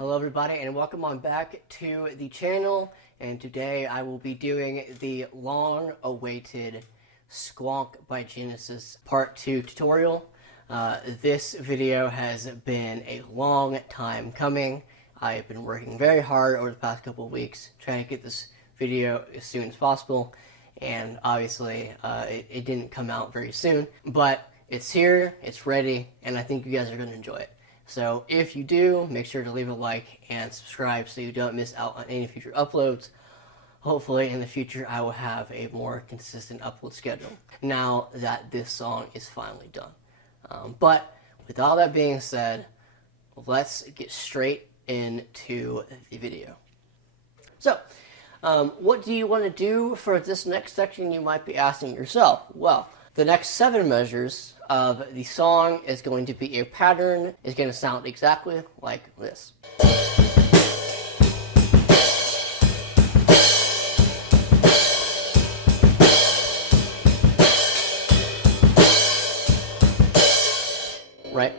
Hello everybody and welcome on back to the channel, and today I will be doing the long-awaited Squonk by Genesis Part 2 tutorial. This video has been a long time coming. I've been working very hard over the past couple of weeks trying to get this video as soon as possible, and obviously it didn't come out very soon, but it's here, it's ready, and I think you guys are going to enjoy it. So if you do, make sure to leave a like and subscribe so you don't miss out on any future uploads. Hopefully in the future I will have a more consistent upload schedule now that this song is finally done. But with all that being said, let's get straight into the video. So, what do you want to do for this next section, you might be asking yourself? Well, the next 7 measures of the song is going to be a pattern. It's going to sound exactly like this. Right?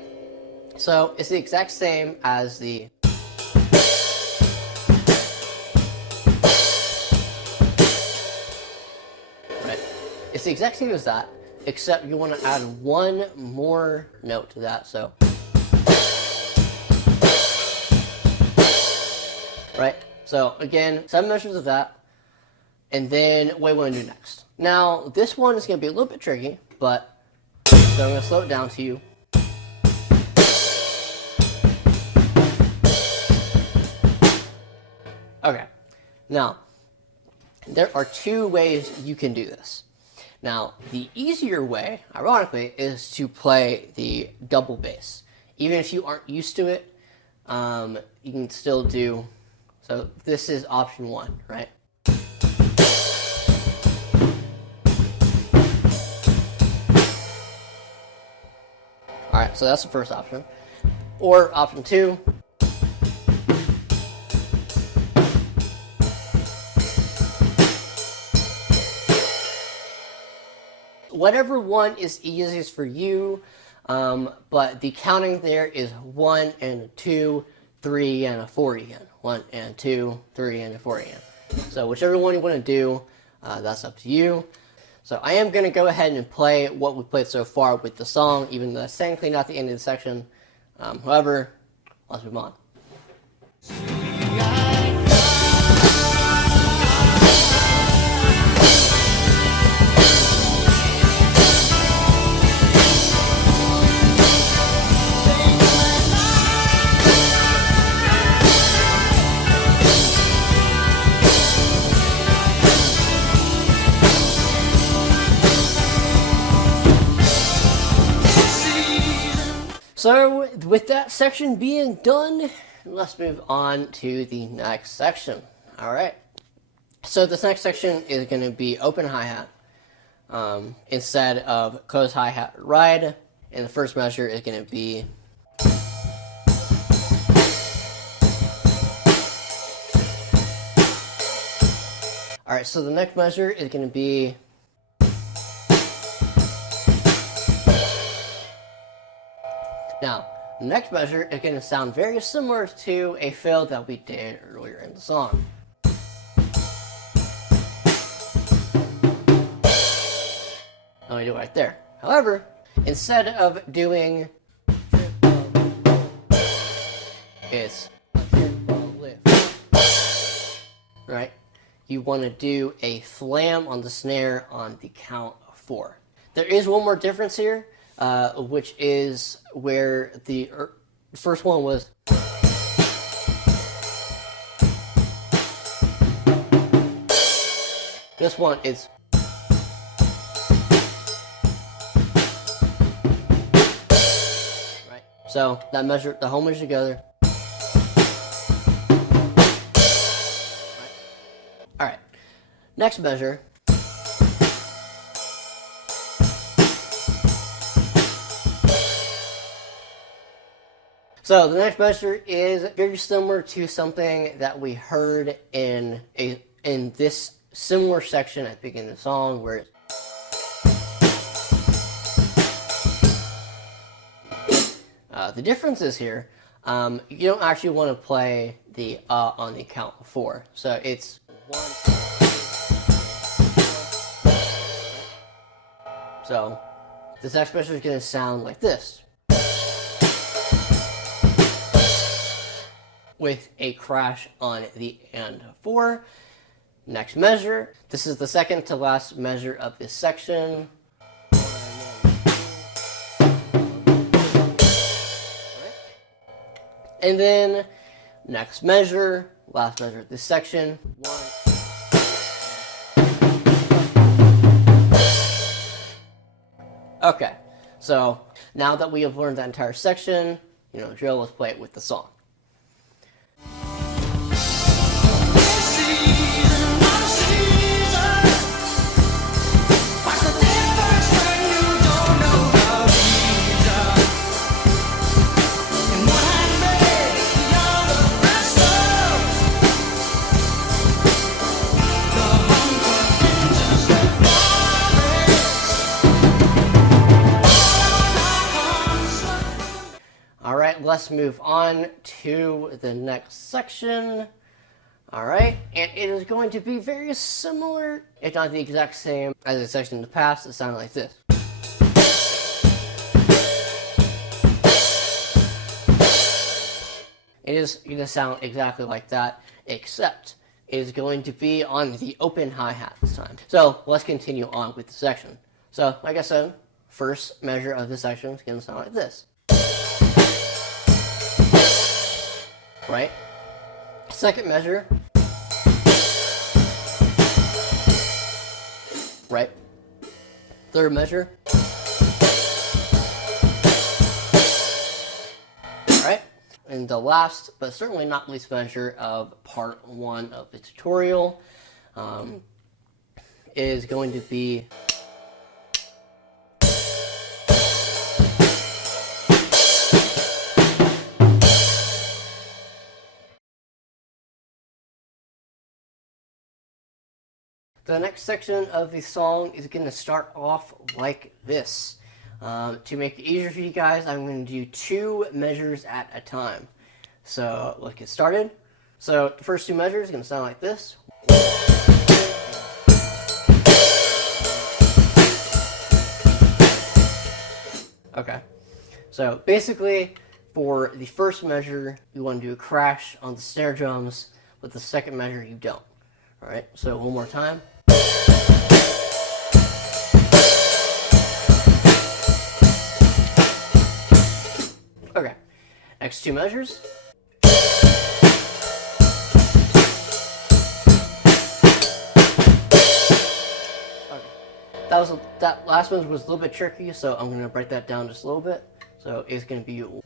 So it's the exact same as the It's the exact same as that, except you want to add one more note to that, so. Right? So again, 7 measures of that, and then what we want to do next. Now, this one is going to be a little bit tricky, but, so I'm going to slow it down to you. Okay, now, there are 2 ways you can do this. Now, the easier way, ironically, is to play the double bass. Even if you aren't used to it, you can still do, so this is option 1, right? Alright, so that's the first option. Or option 2, whatever one is easiest for you, but the counting there is 1 and a 2, 3 and a 4 again. 1 and 2, 3 and a 4 again. So whichever one you want to do, that's up to you. So I am going to go ahead and play what we played so far with the song, even though that's technically not the end of the section. However, let's move on. So, with that section being done, let's move on to the next section. Alright. So, this next section is going to be open hi-hat instead of close hi-hat ride. And the first measure is going to be alright, so the next measure is going to be now, the next measure is going to sound very similar to a fill that we did earlier in the song. Only do it right there. However, instead of doing it's a triple lift, right? You want to do a flam on the snare on the count of 4. There is one more difference here. Which is where the first one was. This one is. Right. So that measure, the whole measure together. Right. All right. Next measure. So the next measure is very similar to something that we heard in this similar section at the beginning of the song, where the difference is here, You don't actually want to play the on the count of 4. So it's 1, 2, 3. So this next measure is going to sound like this, with a crash on the and 4. Next measure. This is the second to last measure of this section. And then next measure, last measure of this section. 1. Okay, so now that we have learned that entire section, drill, let's play it with the song. Alright, let's move on to the next section. Alright, and it is going to be very similar, if not the exact same, as the section in the past. It sounded like this. It is going to sound exactly like that, except it is going to be on the open hi-hat this time. So let's continue on with the section. So, like I said, first measure of this section is going to sound like this. Right? Second measure. Right? Third measure. Right? And the last, but certainly not least measure of part 1 of the tutorial is going to be the next section of the song is going to start off like this. To make it easier for you guys, I'm going to do 2 measures at a time. So let's get started. So the first 2 measures are going to sound like this. Okay. So basically, for the first measure, you want to do a crash on the snare drums. With the second measure, you don't. Alright, so one more time. Okay, next 2 measures. Okay, that last one was a little bit tricky, so I'm going to break that down just a little bit. So it's going to be 1.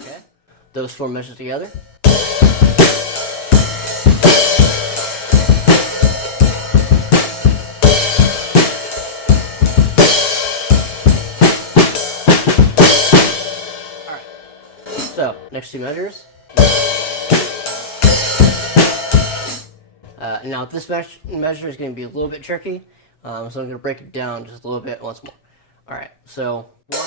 Okay, those 4 measures together. So, next 2 measures. Now this measure is going to be a little bit tricky, so I'm going to break it down just a little bit once more. Alright, so 1.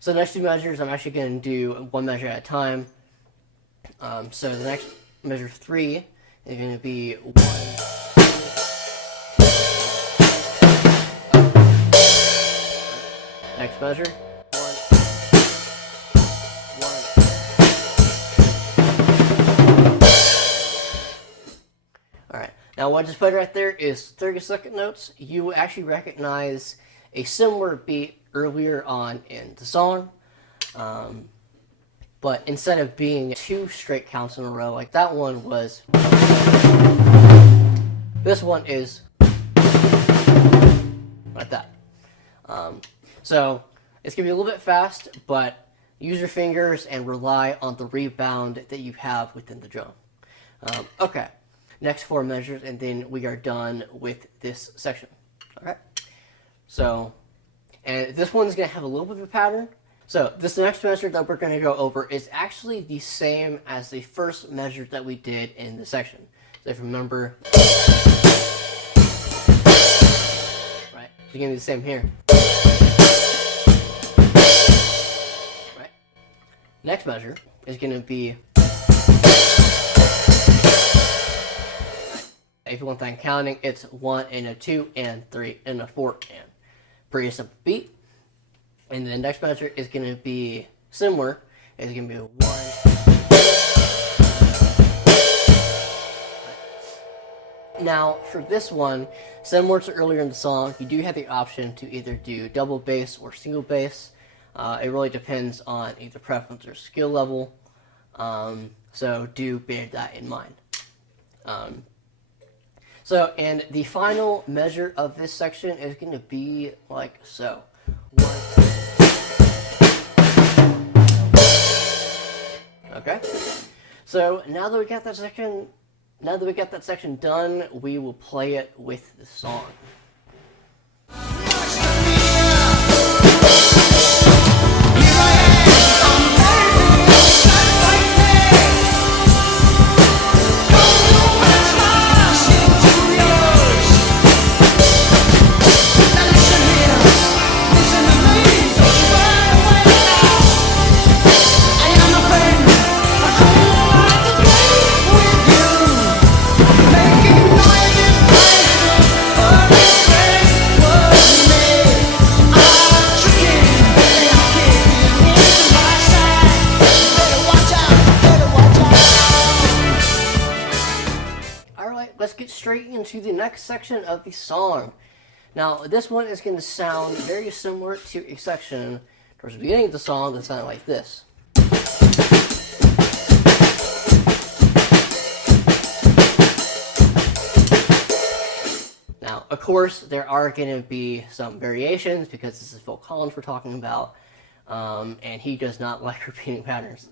So the next 2 measures, I'm actually going to do 1 measure at a time. So the next measure 3 is going to be 1. Next measure. 1, 1. Alright, now what I just played right there is 30-second notes. You actually recognize a similar beat earlier on in the song. But instead of being 2 straight counts in a row like that one was, this one is like that. So it's going to be a little bit fast, but use your fingers and rely on the rebound that you have within the drum. Okay, next 4 measures, and then we are done with this section. All right. So, and this one's going to have a little bit of a pattern. So this next measure that we're going to go over is actually the same as the first measure that we did in the section. So if you remember, It's gonna be the same here. Right. Next measure is gonna be, if you want that counting, it's 1 and a 2 and 3 and a 4 and. Pretty simple beat. And the next measure is gonna be similar. It's gonna be a 1. Now, for this one, similar to earlier in the song, you do have the option to either do double bass or single bass. It really depends on either preference or skill level. So do bear that in mind. And the final measure of this section is going to be like so. 1. Okay. So now that we got that section done, we will play it with the song. Let's get straight into the next section of the song. Now, this one is going to sound very similar to a section towards the beginning of the song that sounded like this. Now, of course, there are going to be some variations because this is Phil Collins we're talking about, and he does not like repeating patterns.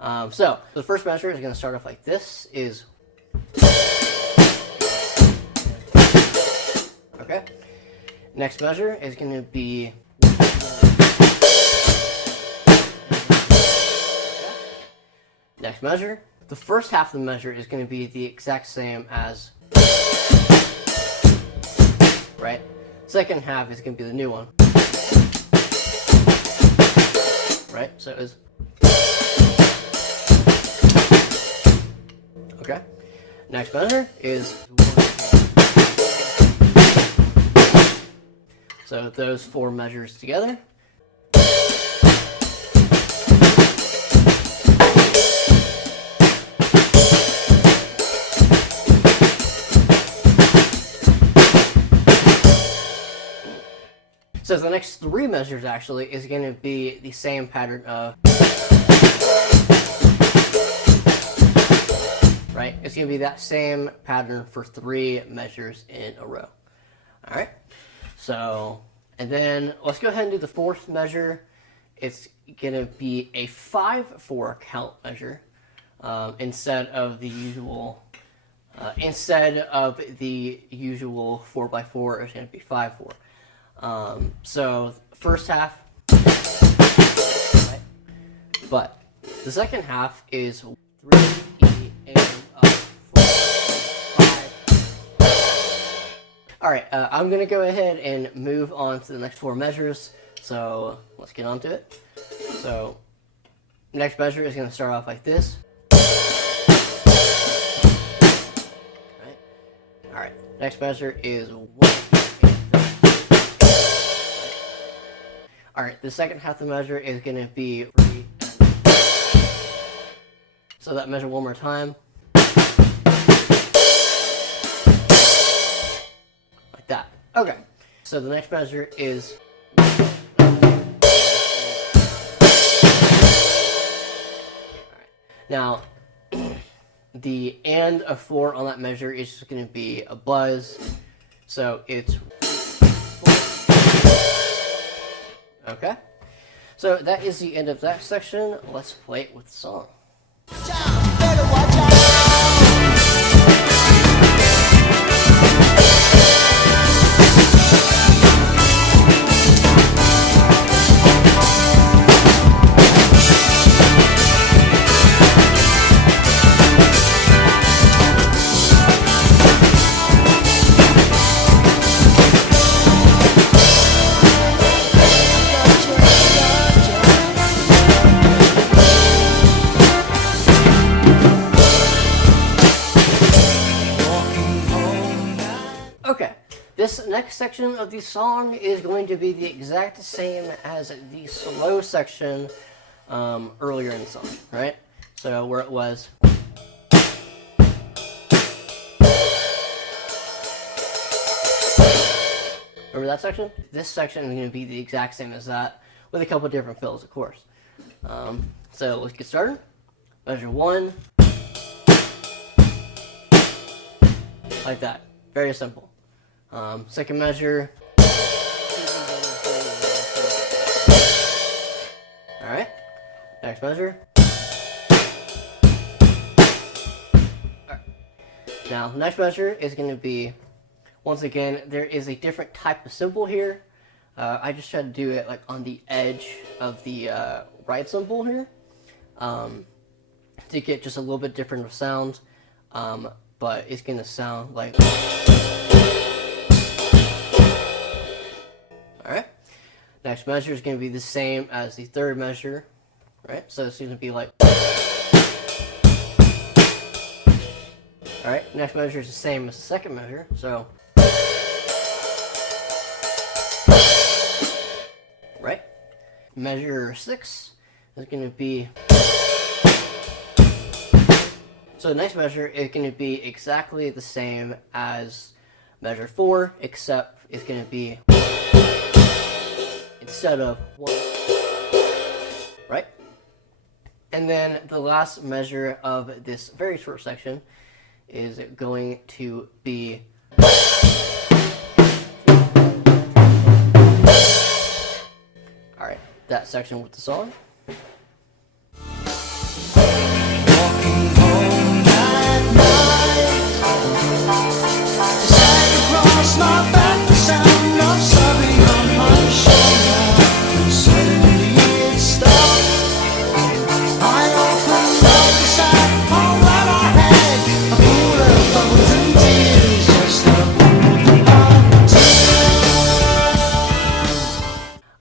So, the first measure is going to start off like this, is... Okay. Next measure is going to be... Next measure. The first half of the measure is going to be the exact same as... Right? Second half is going to be the new one. Right? So it is... Okay. Next measure is... So those 4 measures together. So the next 3 measures actually is going to be the same pattern of... Right? It's going to be that same pattern for 3 measures in a row. Alright? So, and then let's go ahead and do the 4th measure. It's going to be a 5/4 count measure instead of the usual 4/4. It's going to be 5/4. So first half, right? But the second half is 3 E and 4 5. All right, I'm gonna go ahead and move on to the next 4 measures. So let's get on to it. So next measure is gonna start off like this. All right. Next measure is 1. All right, the second half of the measure is going to be 3. So that measure one more time. Like that. Okay. So the next measure is... All right. Now, the and of 4 on that measure is just going to be a buzz. So it's... Okay, so that is the end of that section. Let's play it with the song. This next section of the song is going to be the exact same as the slow section earlier in the song, right? So where it was. Remember that section? This section is going to be the exact same as that, with a couple different fills, of course. So let's get started. Measure 1. Like that. Very simple. Second measure. Alright. Next measure. Alright. Now, next measure is going to be, once again, there is a different type of cymbal here. I just tried to do it like on the edge of the right cymbal here to get just a little bit different of sound, but it's going to sound like. Alright, next measure is going to be the same as the third measure, right? So it's going to be like. Alright, next measure is the same as the second measure, so. Right? Measure 6 is going to be. So the next measure is going to be exactly the same as measure 4, except it's going to be instead of 1. Right? And then the last measure of this very short section is going to be. Alright, that section with the song.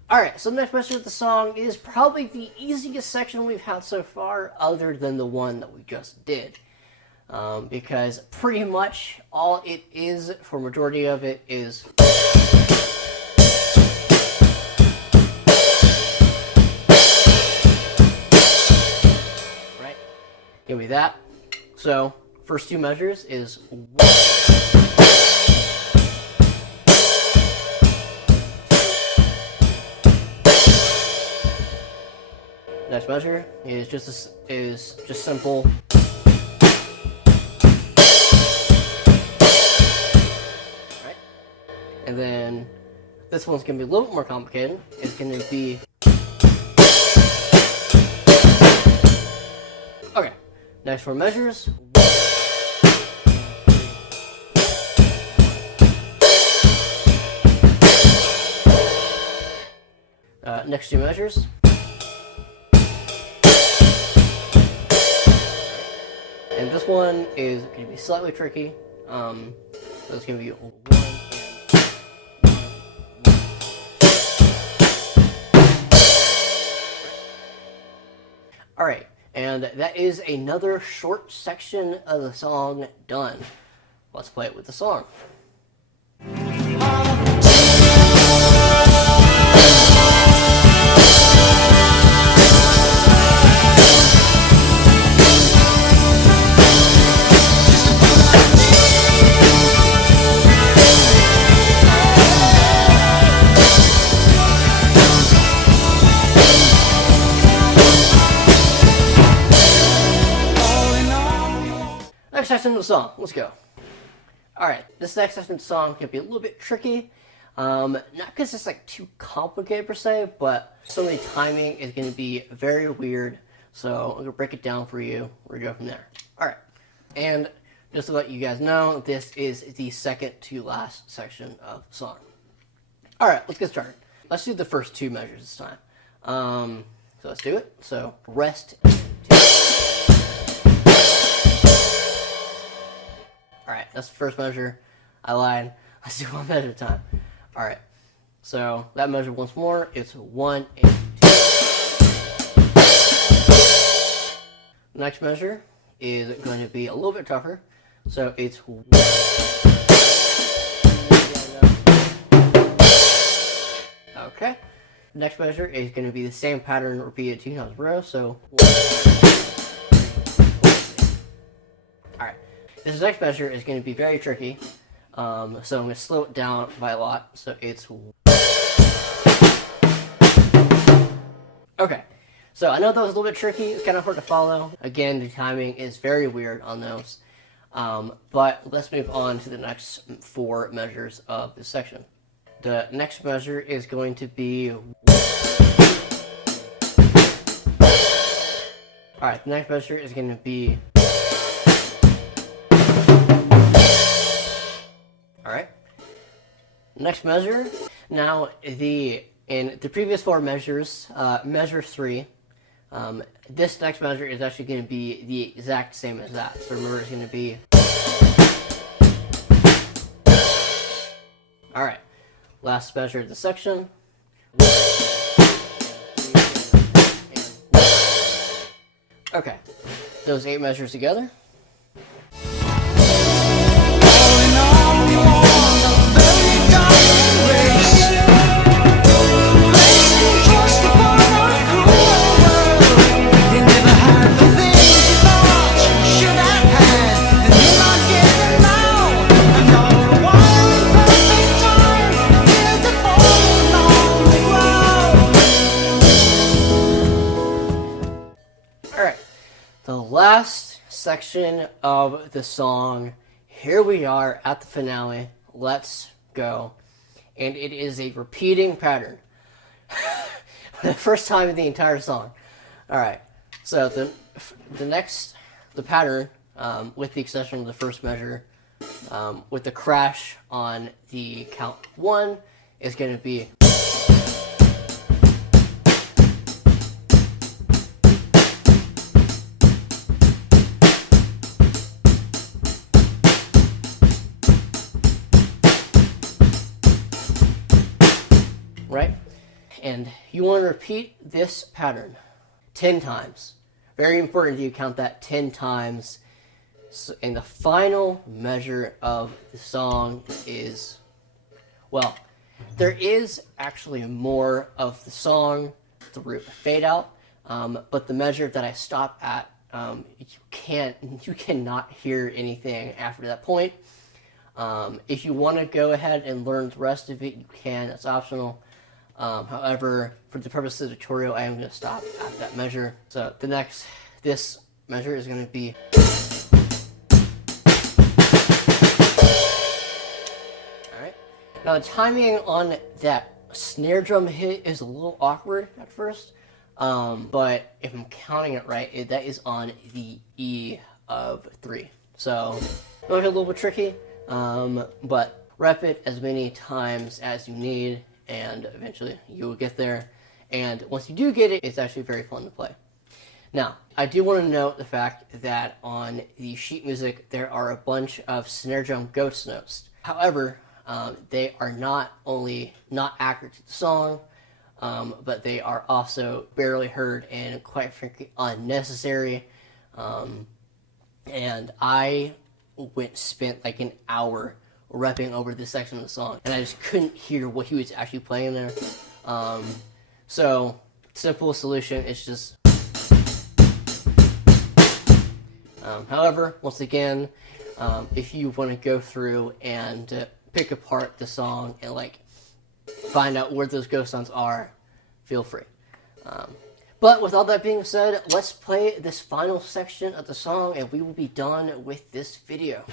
Alright, so the next measure of the song is probably the easiest section we've had so far, other than the one that we just did. Because pretty much all it is, for majority of it, is. Right? Give me that. So, first two measures is 1. Next measure is just simple. Right? And then this one's gonna be a little bit more complicated. It's gonna be. Okay. Next 4 measures. Next 2 measures. And this one is going to be slightly tricky. So it's going to be 1 and 1. Alright, and that is another short section of the song done. Let's play it with the song. Next section of the song, let's go. Alright, this next section of the song can be a little bit tricky. Not because it's like too complicated per se, but some of the timing is going to be very weird. So I'm going to break it down for you. We're going to go from there. Alright, and just to let you guys know, this is the second to last section of the song. Alright, let's get started. Let's do the first 2 measures this time. So let's do it. So rest. Alright, that's the first measure. I lied. Let's do 1 measure at a time. Alright, so that measure once more, it's 1 and 2. Next measure is going to be a little bit tougher. So it's 1. Okay. Next measure is going to be the same pattern repeated 2 times in a row. So, alright. This next measure is going to be very tricky. So I'm going to slow it down by a lot. So it's... Okay. So I know that was a little bit tricky. It's kind of hard to follow. Again, the timing is very weird on those. But let's move on to the next 4 measures of this section. The next measure is going to be... Alright, the next measure is going to be... Alright. Next measure. Now, in the previous 4 measures, measure 3, this next measure is actually going to be the exact same as that. So remember, it's going to be... Alright. Last measure of the section. Okay. Those 8 measures together. The last section of the song, here we are at the finale, let's go. And it is a repeating pattern. For the first time in the entire song. Alright, so the pattern, with the exception of the first measure, with the crash on the count of 1, is going to be... Right? And you want to repeat this pattern 10 times. Very important you count that 10 times. So, and the final measure of the song is, well, there is actually more of the song through fade out, but the measure that I stop at, you cannot hear anything after that point. If you want to go ahead and learn the rest of it, you can. It's optional. However, for the purpose of the tutorial, I am going to stop at that measure. So this measure is going to be... Alright. Now the timing on that snare drum hit is a little awkward at first, but if I'm counting it right, that is on the E of 3. So, it might be a little bit tricky, but rep it as many times as you need, and eventually you will get there. And once you do get it, it's actually very fun to play. Now, I do want to note the fact that on the sheet music, there are a bunch of snare drum ghost notes. However, they are not only not accurate to the song, but they are also barely heard and quite frankly unnecessary. And I spent like an hour repping over this section of the song, and I just couldn't hear what he was actually playing there. So, simple solution is just... however, once again, if you want to go through and pick apart the song and like find out where those ghost sounds are, feel free. But with all that being said, let's play this final section of the song and we will be done with this video.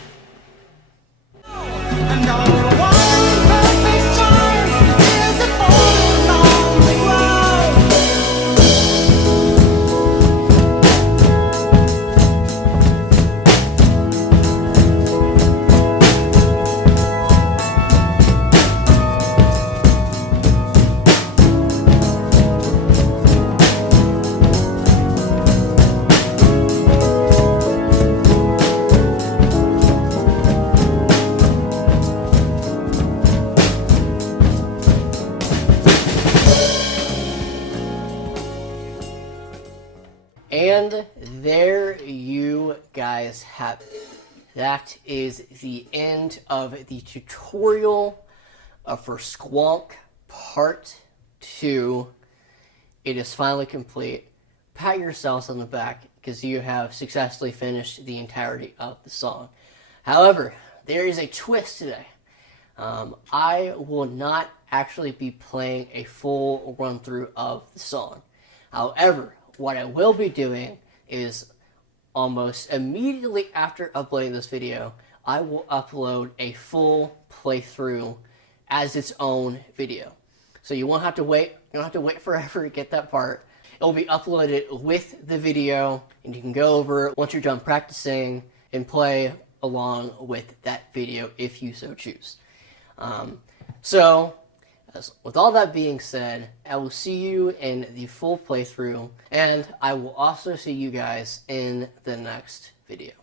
And there you guys have it. That is the end of the tutorial for Squonk Part to it is finally complete, pat yourselves on the back because you have successfully finished the entirety of the song. However, there is a twist today. I will not actually be playing a full run through of the song. However, what I will be doing is almost immediately after uploading this video, I will upload a full playthrough as its own video. So you won't have to wait. You don't have to wait forever to get that part. It will be uploaded with the video, and you can go over it once you're done practicing and play along with that video if you so choose. With all that being said, I will see you in the full playthrough, and I will also see you guys in the next video.